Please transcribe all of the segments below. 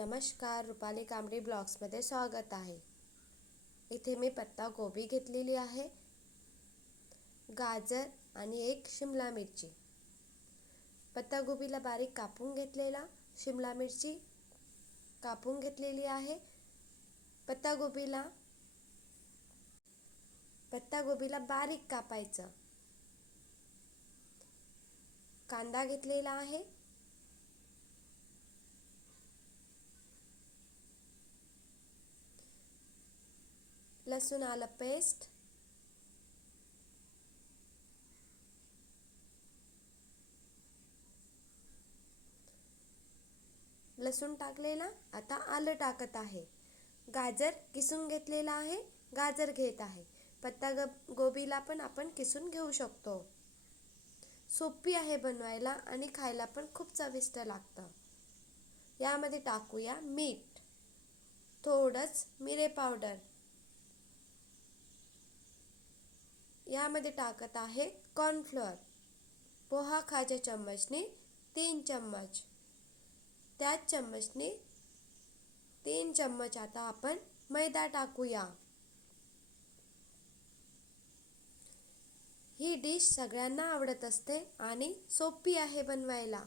नमस्कार रुपाली कांबडी ब्लॉग्समध्ये स्वागत आहे. इथे मी पत्ता गोबी घेतलेली आहे गाजर आणि एक शिमला मिरची. पत्ता गोबीला बारीक कापून घेतलेला शिमला मिरची कापून घेतलेली आहे. पत्ता गोबीला पत्ता गोबीला बारीक कापायचं. कांदा घेतलेला आहे. लसूण आलं पेस्ट. लसूण टाकलेला आता आलं टाकत आहे. गाजर किसून घेतलेला आहे गाजर घेत आहे. पत्ता ग गोबीला पण आपण किसून घेऊ शकतो. सोपी आहे बनवायला आणि खायला पण खूप चविष्ट लागतं. यामध्ये टाकूया मीठ. थोडंच मिरे पावडर. यामध्ये टाकत आहे कॉर्नफ्लोअर पोहा खायच्या चम्मचने तीन चम्मच. त्याच चम्मचने तीन चम्मच आता आपण मैदा टाकूया. ही डिश सगळ्यांना आवडत असते आणि सोपी आहे बनवायला.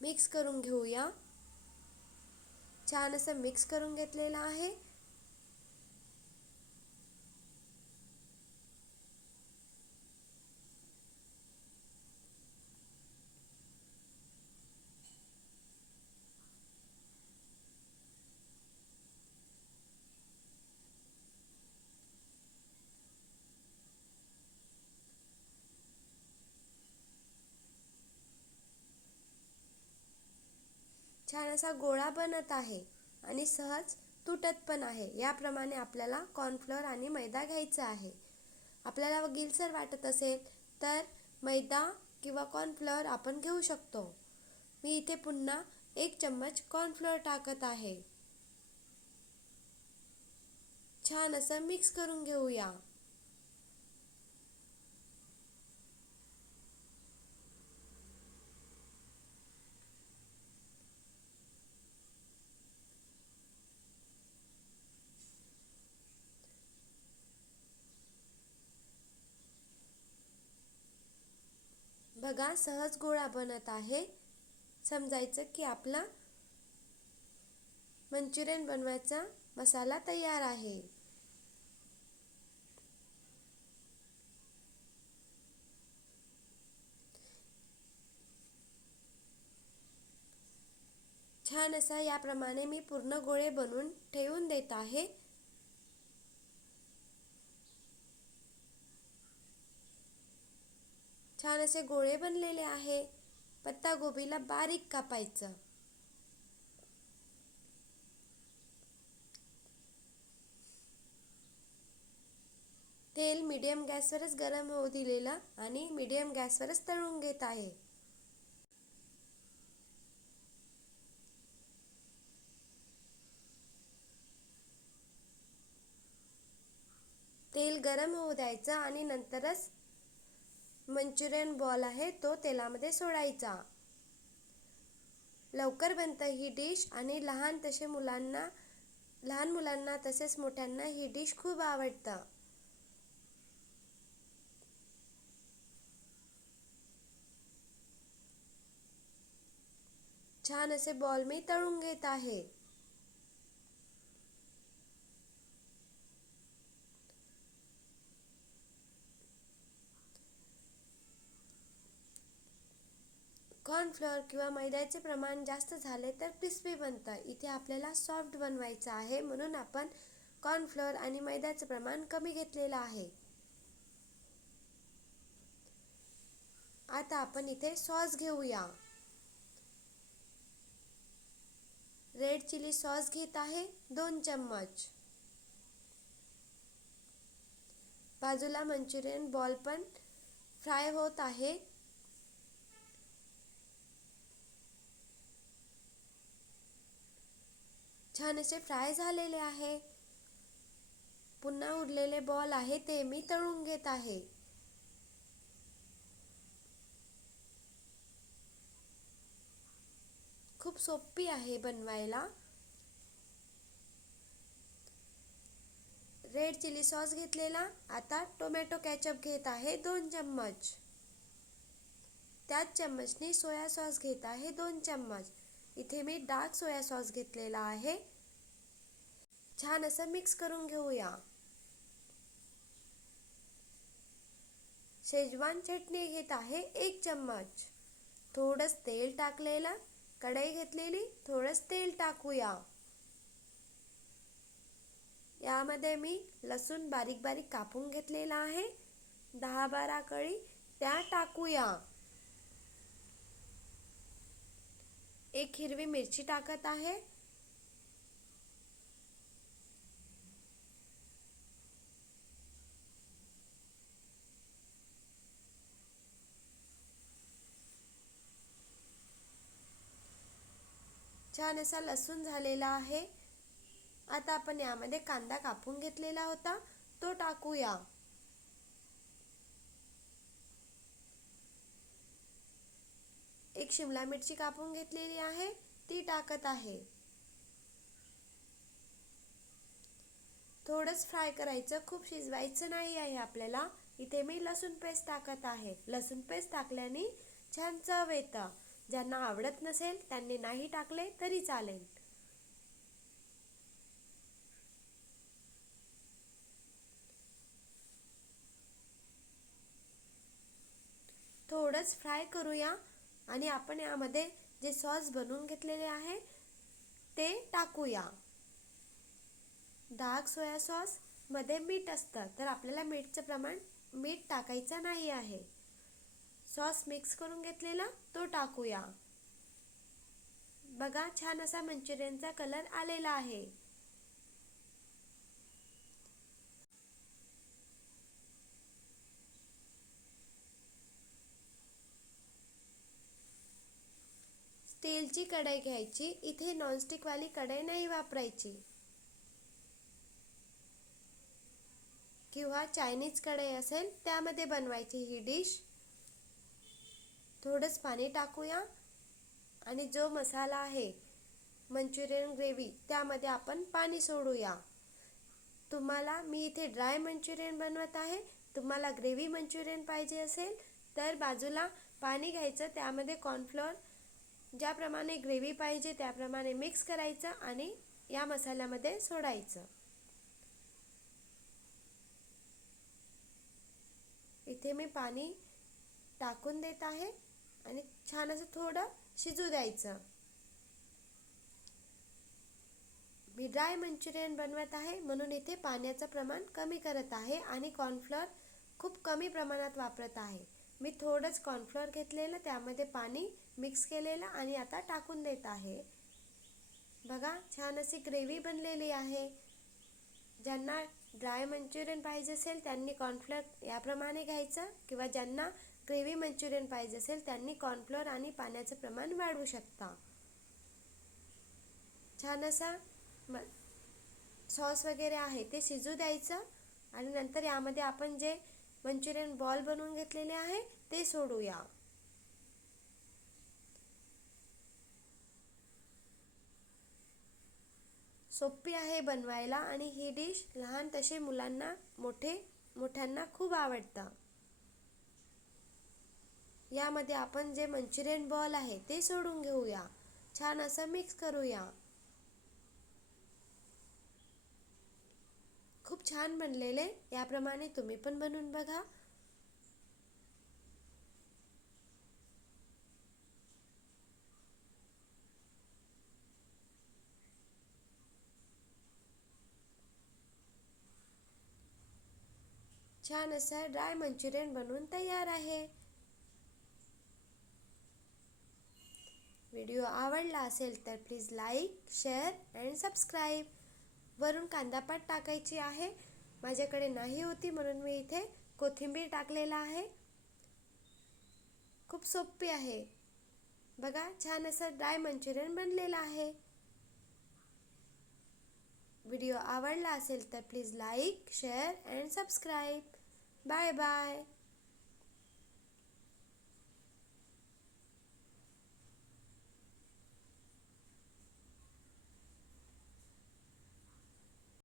मिक्स करून घेऊया. छान असं मिक्स करून घेतलेलं आहे. छान असा गोळा बनत आहे आणि सहज तुटत पण आहे. याप्रमाणे आपल्याला कॉर्नफ्लोअर आणि मैदा घ्यायचा आहे. आपल्याला गिलसर वाटत असेल तर मैदा किंवा कॉर्नफ्लोअर आपण घेऊ शकतो. मी इथे पुन्हा एक चम्मच कॉर्नफ्लोअर टाकत आहे. छान असं मिक्स करून घेऊया. बघा सहज गोळा बनत आहे. समजायचं की आपला मंचुरियन बनवायचा मसाला तयार आहे. छान असा याप्रमाणे मी पूर्ण गोळे बनवून ठेवून देत आहे. छान असे गोळे बनलेले आहे. पत्ता गोबीला बारीक कापायचं. तेल मीडियम गॅसवरच गरम होऊ दिलेलं आणि मीडियम गॅसवरच तळून घेत आहे. तेल गरम होऊ द्यायचं आणि नंतरच मंचुरियन बॉल आहे तो तेलामध्ये सोडायचा. लवकर बनतं ही डिश आणि लहान तसे मुलांना लहान मुलांना तसेच मोठ्यांना ही डिश खूप आवडतं. छान असे बॉल मी तळून घेत आहे. कॉर्नफ्लोअर किंवा मैद्याचे प्रमाण जास्त झाले तर क्रिस्पी बनतं. इथे आपल्याला सॉफ्ट बनवायचं आहे म्हणून आपण कॉर्नफ्लोअर आणि मैद्याचं प्रमाण कमी घेतलेलं आहे. आता आपण इथे सॉस घेऊया. रेड चिली सॉस घेत आहे दोन चम्मच. बाजूला मंचुरियन बॉल पण फ्राय होत आहे. छान असे फ्राय झालेले आहे. पुन्हा उरलेले बॉल आहे ते मी तळून घेत आहे. खूप सोपी आहे बनवायला. रेड चिली सॉस घेतलेला. आता टोमॅटो कॅचअप घेत आहे दोन चम्मच. त्याच चम्मचनी सोया सॉस घेत आहे दोन चम्मच. इथे मी डार्क सोया सॉस घेतलेला आहे. छान असं मिक्स करून घेऊया. शेजवान चटणी घेत आहे एक चम्मच. थोडंच तेल टाकलेलं कढई घेतलेली थोडंच तेल टाकूया. यामध्ये मी लसूण बारीक बारीक कापून घेतलेला आहे. दहा बारा कळी त्या टाकूया. एक हिरवी मिरची टाकत आहे. छान असा लसूण झालेला आहे. आता आपण यामध्ये कांदा कापून घेतलेला होता. तो टाकूया. एक शिमला मिरची कापून घेतलेली आहे ती टाकत आहे. थोडंच फ्राय करायचं खूप शिजवायचं नाही आहे आपल्याला. इथे मी लसूण पेस्ट टाकत आहे. लसूण पेस्ट टाकल्याने छान चव येतं. ज्यांना आवडत नसेल त्यांनी नाही टाकले तरी चालेल. थोडंच फ्राय करूया. आणि आपण यामध्ये जे सॉस बनवून घेतलेले आहे ते टाकूया. डार्क सोया सॉसमध्ये मीठ असतं तर आपल्याला मीठचं प्रमाण मीठ टाकायचं नाही आहे. सॉस मिक्स करून घेतलेला तो टाकूया. बघा छान असा मंचुरियनचा कलर आलेला आहे. तेलची कढई घ्यायची. इथे नॉनस्टिकवाली कढई नाही वापरायची. किंवा चायनीज कढई असेल त्यामध्ये बनवायची ही डिश. थोडंच पाणी टाकूया. आणि जो मसाला आहे मंचुरियन ग्रेव्ही त्यामध्ये आपण पाणी सोडूया. तुम्हाला मी इथे ड्राय मंचुरियन बनवत आहे. तुम्हाला ग्रेव्ही मंचुरियन पाहिजे असेल तर बाजूला पाणी घ्यायचं त्यामध्ये कॉर्नफ्लोअर ज्याप्रमाणे ग्रेव्ही पाहिजे त्याप्रमाणे मिक्स करायचं आणि या मसाल्यामध्ये सोडायचं. इथे मी पाणी टाकून देत आहे आणि छान असं थोडं शिजू द्यायचं. मी ड्राय मंचुरियन बनवत आहे म्हणून इथे पाण्याचं प्रमाण कमी करत आहे आणि कॉर्नफ्लोअर खूप कमी प्रमाणात वापरत आहे. मी थोडंच कॉर्नफ्लोअर घेतलेलं त्यामध्ये पाणी मिक्स केलेलं आणि आता टाकून देत आहे. बघा छान अशी ग्रेव्ही बनलेली आहे. ज्यांना ड्राय मंचुरियन पाहिजे असेल त्यांनी कॉर्नफ्लोअर याप्रमाणे घ्यायचं किंवा ज्यांना ग्रेव्ही मंचुरियन पाहिजे असेल त्यांनी कॉर्नफ्लोअर आणि पाण्याचं प्रमाण वाढवू शकता. छान असा म सॉस वगैरे आहे ते शिजू द्यायचं आणि नंतर यामध्ये आपण जे मंचुरियन बॉल बनवून घेतलेले आहे ते सोडूया. सोपी आहे बनवायला आणि ही डिश लहान तसे मुलांना मोठे मोठ्यांना खूप आवडतं. यामध्ये आपण जे मंचुरियन बॉल आहे ते सोडून घेऊया. छान असं मिक्स करूया. खूप छान बनलेले. याप्रमाणे तुम्ही पण बनवून बघा. छान असं ड्राय मंचुरियन बनवून तयार आहे. व्हिडिओ आवडला असेल तर please like share and subscribe. वरून कांदापात टाकायची आहे. माझ्याकडे नाही होती म्हणून मी इथे कोथिंबीर टाकलेला आहे. खूप सोपी आहे. बघा छान असं ड्राय मंचुरियन बनलेलं आहे. व्हिडिओ आवडला असेल तर please like share and subscribe. Bye bye.